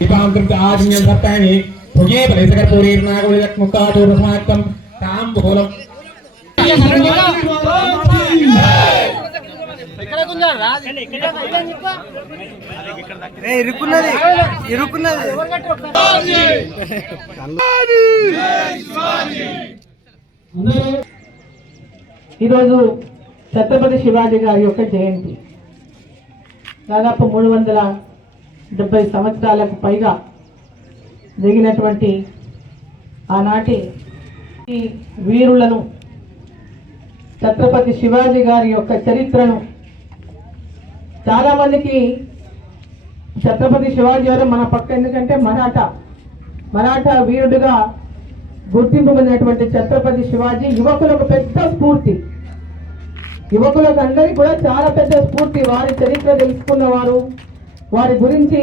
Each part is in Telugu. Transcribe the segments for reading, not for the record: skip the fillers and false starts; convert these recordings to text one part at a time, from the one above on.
आज्ञं सत्तानि भुजे परिसकपूरीर्नागुलिदक्मुक्तादूरसमाक्तं ताम्बूलं ఈరోజు ఛత్రపతి శివాజీ గారి యొక్క జయంతి. దాదాపు 370 సంవత్సరాలకు పైగా జరిగినటువంటి ఆనాటి వీరులను, ఛత్రపతి శివాజీ గారి యొక్క చరిత్రను చాలామందికి ఛత్రపతి శివాజీ గారు మన పక్క, ఎందుకంటే మరాఠా వీరుడుగా గుర్తింపు పొందినటువంటి ఛత్రపతి శివాజీ యువకులకు పెద్ద స్ఫూర్తి. యువకులకు అందరికీ కూడా చాలా పెద్ద స్ఫూర్తి. వారి చరిత్ర తెలుసుకున్నవారు, వారి గురించి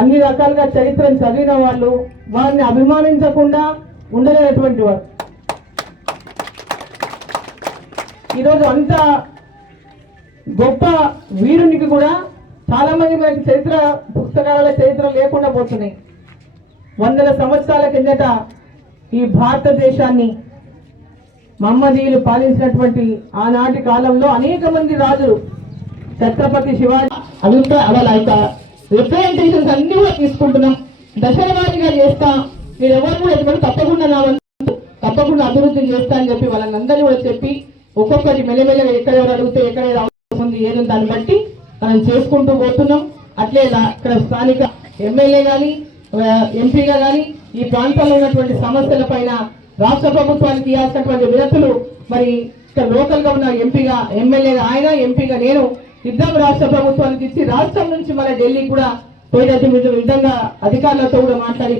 అన్ని రకాలుగా చరిత్రను చదివిన వాళ్ళు, వారిని అభిమానించకుండా ఉండలేనటువంటి వారు. ఈరోజు అంత గొప్ప వీరునికి కూడా చాలా మంది మనకి చరిత్ర పుస్తకాల చరిత్ర లేకుండా పోతున్నాయి. వందల సంవత్సరాల కిందట ఈ భారతదేశాన్ని మహమ్మదీయులు పాలించినటువంటి ఆనాటి కాలంలో అనేక మంది రాజులు ఛత్రపతి శివాజీ అదంతా వాళ్ళ యొక్క రిప్రజెంటేషన్స్ అన్ని కూడా తీసుకుంటున్నాం, దశల వారీగా చేస్తా, మీరు ఎవరు కూడా ఎటువంటి తప్పకుండా అభివృద్ధి చేస్తా అని చెప్పి వాళ్ళందరినీ కూడా చెప్పి ఒక్కొక్కటి మెల్లమెల్లగా ఎక్కడెవరు అడిగితే ఎక్కడ అవసరం ఉంది ఏదో దాన్ని బట్టి మనం చేసుకుంటూ పోతున్నాం. అట్లే ఇక్కడ స్థానిక ఎమ్మెల్యే కానీ ఎంపీగా కానీ ఈ ప్రాంతంలో ఉన్నటువంటి సమస్యల పైన రాష్ట్ర ప్రభుత్వానికి ఇవ్వాల్సినటువంటి వినతులు మరి ఇక్కడ లోకల్ గా ఉన్న ఎంపీగా, ఎమ్మెల్యేగా ఆయన, ఎంపీగా నేను ఇద్దరు రాష్ట్ర ప్రభుత్వానికి ఇచ్చి రాష్ట్రం నుంచి మన ఢిల్లీ కూడా పోయినట్టు విధంగా అధికారులతో కూడా మాట్లాడి